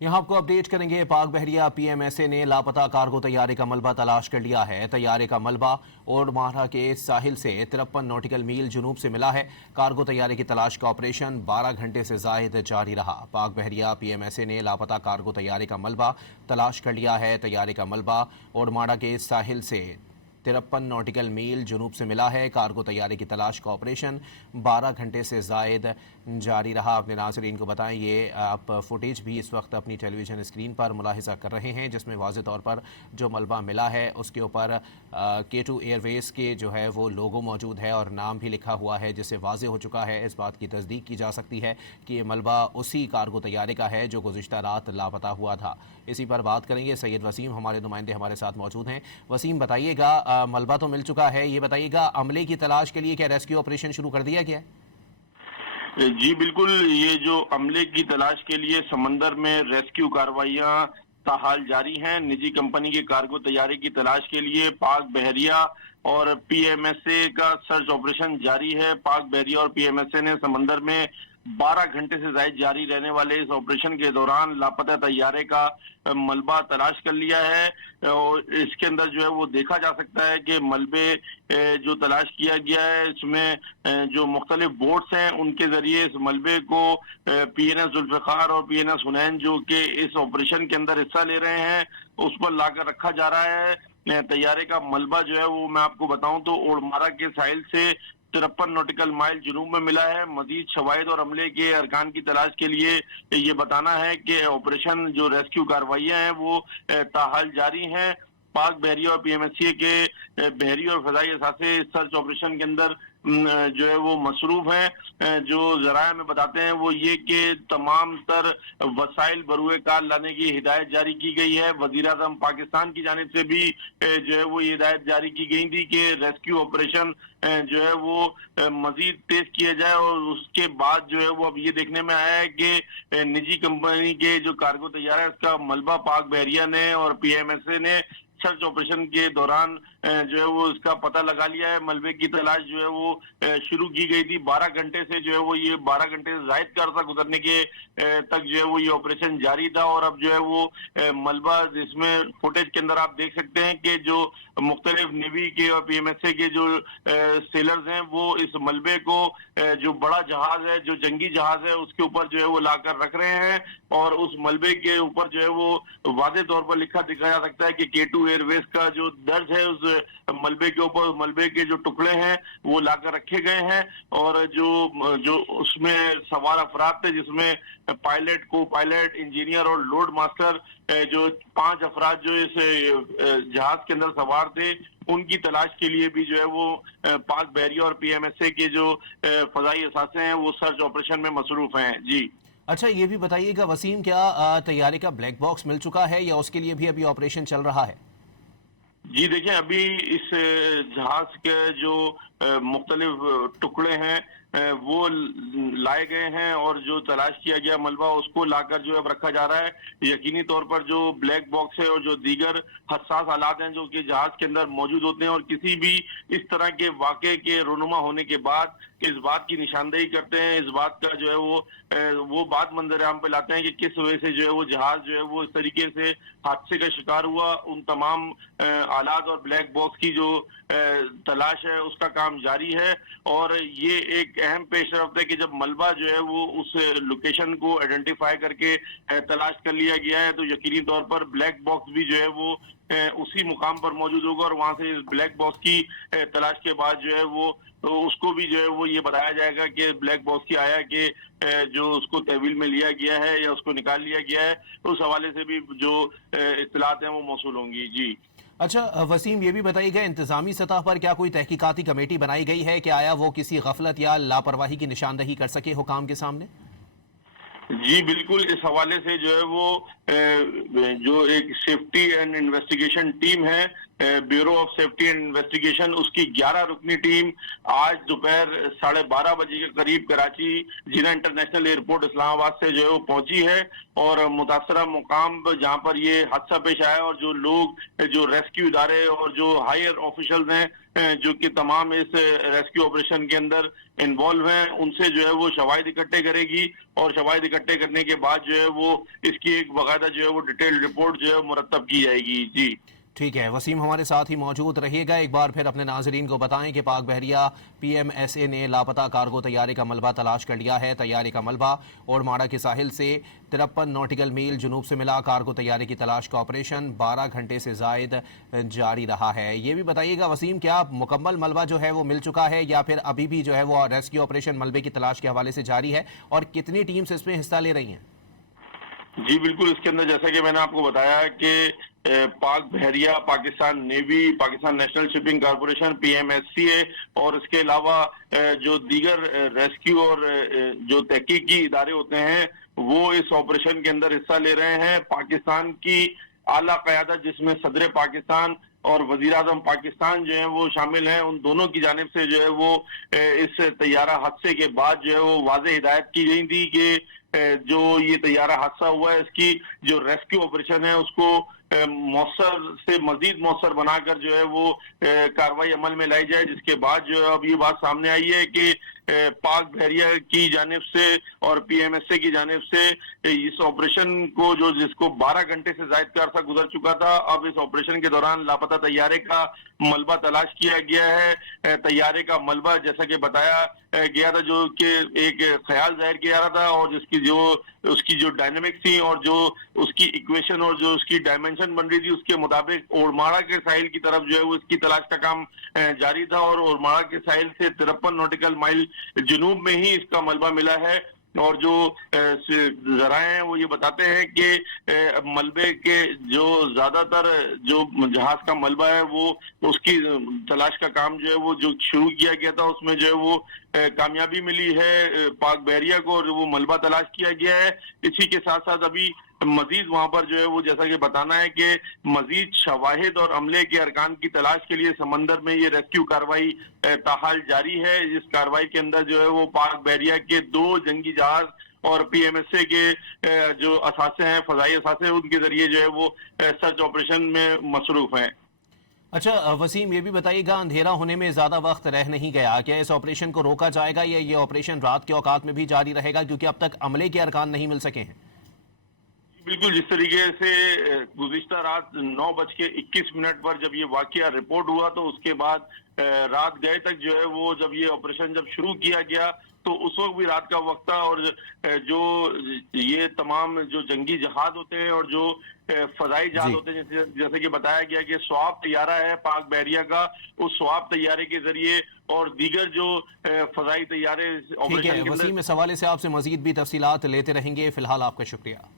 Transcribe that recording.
यहाँ आपको अपडेट करेंगे। पाक बहरिया पीएमएसए ने लापता कार्गो तैयारे का मलबा तलाश कर लिया है। तैयारे का मलबा ओडमारा के साहिल से 53 नॉटिकल मील जुनूब से मिला है। कार्गो तैयारे की तलाश का ऑपरेशन 12 घंटे से जायद जारी रहा। पाक बहरिया पीएमएसए ने लापता कार्गो तैयारे का मलबा तलाश कर लिया है। तैयारे का मलबा ओडमारा के साहिल से 53 नॉटिकल मील जुनूब से मिला है। कार्गो तैयारे की तलाश का ऑपरेशन 12 घंटे से जायद जारी रहा। अपने नाज़रीन को बताएं, ये आप फुटेज भी इस वक्त अपनी टेलीविज़न स्क्रीन पर मुलाहिज़ा कर रहे हैं, जिसमें वाज़े तौर पर जो मलबा मिला है उसके ऊपर K2 एयरवेज़ के जो है वो लोगो मौजूद है और नाम भी लिखा हुआ है, जिससे वाज़े हो चुका है, इस बात की तस्दीक की जा सकती है कि ये मलबा उसी कार्गो तैयारे का है जो गुज़िश्ता रात लापता हुआ था। इसी पर बात करेंगे। सैयद वसीम हमारे नुमाइंदे हमारे साथ मौजूद हैं। वसीम, बताइएगा, मलबा तो मिल चुका है, ये बताइएगा अमले की तलाश के लिए क्या रेस्क्यू ऑपरेशन शुरू कर दिया गया है? जी बिल्कुल, ये जो अमले की तलाश के लिए समंदर में रेस्क्यू कार्रवाइयां ताहाल जारी हैं। निजी कंपनी के कार्गो तैयारे की तलाश के लिए पाक बहरिया और पीएमएसए का सर्च ऑपरेशन जारी है। पाक बहरिया और पीएमएसए ने समंदर में 12 घंटे से ज्यादा जारी रहने वाले इस ऑपरेशन के दौरान लापता तैयारे का मलबा तलाश कर लिया है और इसके अंदर जो है वो देखा जा सकता है कि मलबे जो तलाश किया गया है इसमें जो मुख्तलिफ बोट्स हैं उनके जरिए इस मलबे को पीएनएस जुल्फिकार और पीएनएस हुनैन जो कि इस ऑपरेशन के अंदर हिस्सा ले रहे हैं उस पर लाकर रखा जा रहा है। तैयारे का मलबा जो है वो मैं आपको बताऊं तो ओडमारा के साहिल से 53 नॉटिकल माइल जुनूब में मिला है। मजीद शवाहिद और अमले के अरकान की तलाश के लिए ये बताना है कि ऑपरेशन जो रेस्क्यू कार्रवाइयां हैं वो ताहाल जारी हैं। पाक बहरिया और पीएमएससी के बहरी और फजाई असासे सर्च ऑपरेशन के अंदर जो है वो मसरूफ हैं। जो जराया में बताते हैं वो ये कि तमाम तर वसाइल बरूए कार लाने की हिदायत जारी की गई है। वजीर आज़म पाकिस्तान की जानिब से भी जो है वो ये हिदायत जारी की गई थी कि रेस्क्यू ऑपरेशन जो है वो मजीद तेज किया जाए और उसके बाद जो है वो अब ये देखने में आया है कि निजी कंपनी के जो कार्गो तैयारा है उसका मलबा पाक बहरिया ने और पीएमएसए ने सर्च ऑपरेशन के दौरान जो है वो इसका पता लगा लिया है। मलबे की तलाश जो है वो शुरू की गई थी। 12 घंटे से जो है वो ये 12 घंटे से जायद का अर्सा गुजरने के तक जो है वो ये ऑपरेशन जारी था और अब जो है वो मलबा जिसमें फुटेज के अंदर आप देख सकते हैं कि जो मुख्तलिफ नेवी के और पीएमएसए के जो सेलर्स हैं वो इस मलबे को जो बड़ा जहाज है, जो जंगी जहाज है, उसके ऊपर जो है वो लाकर रख रहे हैं और उस मलबे के ऊपर जो है वो वादे तौर पर लिखा दिखा जा सकता है कि K2 एयरवेज का जो दर्ज है उस मलबे के ऊपर मलबे के जो टुकड़े हैं वो लाकर रखे गए हैं और जो उसमें सवार अफराद थे जिसमें पायलट, को पायलट, इंजीनियर और लोड मास्टर जो 5 अफराद जो इस जहाज के अंदर सवार थे उनकी तलाश के लिए भी जो है वो पाक बहरिया और पीएमएसए के जो फजाई असासे हैं वो सर्च ऑपरेशन में मसरूफ हैं। जी अच्छा, ये भी बताइएगा वसीम, क्या तैयारे का ब्लैक बॉक्स मिल चुका है या उसके लिए भी अभी ऑपरेशन चल रहा है? जी देखिए, अभी इस जहाज के जो मुख्तलिफ टुकड़े हैं वो लाए गए हैं और जो तलाश किया गया मलबा उसको लाकर जो अब रखा जा रहा है। यकीनी तौर पर जो ब्लैक बॉक्स है और जो दीगर हसास हालात हैं जो कि जहाज के अंदर मौजूद होते हैं और किसी भी इस तरह के वाक़े के रोनुमा होने के बाद इस बात की निशानदेही करते हैं, इस बात का जो है वो बात मंजर आम पे लाते हैं कि किस वजह से जो है वो जहाज जो है वो इस तरीके से हादसे का शिकार हुआ। उन तमाम आलात और ब्लैक बॉक्स की जो तलाश है उसका काम जारी है और ये एक अहम पेशरफ्त है कि जब मलबा जो है वो उस लोकेशन को आइडेंटिफाई करके तलाश कर लिया गया है तो यकीनी तौर पर ब्लैक बॉक्स भी जो है वो उसी मुकाम पर मौजूद होगा और वहां से इस ब्लैक बॉक्स की तलाश के बाद जो है वो तो उसको भी जो है वो ये बताया जाएगा कि ब्लैक बॉक्स की आया कि जो उसको तहवील में लिया गया है या उसको निकाल लिया गया है, तो उस हवाले से भी जो इत्तलात हैं वो मौसूल होंगी। जी अच्छा वसीम, ये भी बताइएगा, इंतजामी सतह पर क्या कोई तहकीकाती कमेटी बनाई गई है कि आया वो किसी गफलत या लापरवाही की निशानदही कर सके हुकाम के सामने? जी बिल्कुल, इस हवाले से जो है वो जो एक सेफ्टी एंड इन्वेस्टिगेशन टीम है bureau of safety and investigation, उसकी 11 रुकनी टीम आज दोपहर 12:30 बजे के करीब कराची जिना इंटरनेशनल एयरपोर्ट इस्लामाबाद से जो है वो पहुंची है और मुतासरा मुकाम जहां पर ये हादसा पेश आया और जो लोग जो रेस्क्यू इदारे और जो हायर ऑफिशियल्स हैं जो कि तमाम इस रेस्क्यू ऑपरेशन के अंदर इन्वॉल्व हैं, उनसे जो है वो शवाहिद इकट्ठे करेगी और शवाहिद इकट्ठे करने के बाद जो है वो इसकी एक बाकायदा जो है वो डिटेल रिपोर्ट जो है मुरतब की जाएगी। जी ठीक है, वसीम हमारे साथ ही मौजूद रहिएगा। एक बार फिर अपने नाजरीन को बताएं कि पाक बहरिया PMSA ने लापता कार्गो तैयारे का मलबा तलाश कर लिया है। तैयारे का मलबा ओड़माड़ा के साहिल से 53 नॉटिकल मील जुनूब से मिला। कार्गो तैयारे की तलाश का ऑपरेशन 12 घंटे से जायद जारी रहा है। ये भी बताइएगा वसीम, क्या मुकम्मल मलबा जो है वो मिल चुका है या फिर अभी भी जो है वो रेस्क्यू ऑपरेशन मलबे की तलाश के हवाले से जारी है, और कितनी टीम्स इसमें हिस्सा ले रही हैं? जी बिल्कुल, इसके अंदर जैसा कि मैंने आपको बताया कि पाक बहरिया, Pakistan navy, Pakistan national shipping corporation PMSCA और इसके अलावा जो दीगर रेस्क्यू और जो तहकीकी इदारे होते हैं वो इस ऑपरेशन के अंदर हिस्सा ले रहे हैं। पाकिस्तान की आला क़यादत जिसमें सदर पाकिस्तान और वज़ीर आज़म पाकिस्तान जो है वो शामिल हैं, उन दोनों की जानिब से जो है वो इस तैयारा हादसे के बाद जो है वो वाज़ेह हिदायत की गई थी कि जो ये तैयारा हादसा हुआ है इसकी जो रेस्क्यू ऑपरेशन है उसको मौसर से मजीद मौसर बनाकर जो है वो कार्रवाई अमल में लाई जाए, जिसके बाद जो है अब ये बात सामने आई है कि पाक बहरिया की जानिब से और PMSA की जानिब से इस ऑपरेशन को जो जिसको 12 घंटे से ज्यादा का अरसा गुजर चुका था, अब इस ऑपरेशन के दौरान लापता तैयारे का मलबा तलाश किया गया है। तैयारे का मलबा जैसा कि बताया गया था जो कि एक ख्याल जाहिर किया जा रहा था और उसकी जो डायनेमिक्स थी और जो उसकी इक्वेशन और जो उसकी डायमेंशन बन रही थी उसके मुताबिक ओड़माड़ा के साहिल की तरफ जो है वो इसकी तलाश का काम जारी था और ओड़माड़ा के साहिल से 53 नॉटिकल माइल जुनूब में ही इसका मलबा मिला है। और जो जराए हैं वो ये बताते हैं कि मलबे के जो ज्यादातर जो जहाज का मलबा है वो उसकी तलाश का काम जो है वो जो शुरू किया गया था उसमें जो है वो कामयाबी मिली है पाक बहरिया को और वो मलबा तलाश किया गया है। इसी के साथ साथ अभी मजीद वहां पर जो है वो जैसा कि बताना है कि मजीद शवाहिद और अमले के अरकान की तलाश के लिए समंदर में ये रेस्क्यू कार्रवाई ताहाल जारी है। इस कार्रवाई के अंदर जो है वो पाक बहरिया के 2 जंगी जहाज और PMSA के जो असासे हैं, फजाई असासे, उनके जरिए जो है वो सर्च ऑपरेशन में मसरूफ हैं। अच्छा वसीम, ये भी बताइएगा अंधेरा होने में ज़्यादा वक्त रह नहीं गया, क्या इस ऑपरेशन को रोका जाएगा या ये ऑपरेशन रात के औकात में भी जारी रहेगा, क्योंकि अब तक अमले के अरकान नहीं मिल सके हैं? बिल्कुल, जिस तरीके से गुज़िश्ता रात 9:21 पर जब ये वाकया रिपोर्ट हुआ तो उसके बाद रात गए तक जो है वो जब ये ऑपरेशन जब शुरू किया गया तो उस वक्त भी रात का वक्त था और जो ये तमाम जो जंगी जहाज होते हैं और जो फजाई जहाज होते हैं जैसे कि बताया गया कि स्वाब तैयारा है पाक बहरिया का, उस स्वाब तैयारे के जरिए और दीगर जो फजाई तैयारे ऑपरेशन के अंदर। वसीम, इस हवाले से आपसे मजीद भी तफसीलात लेते रहेंगे। फिलहाल आपका शुक्रिया।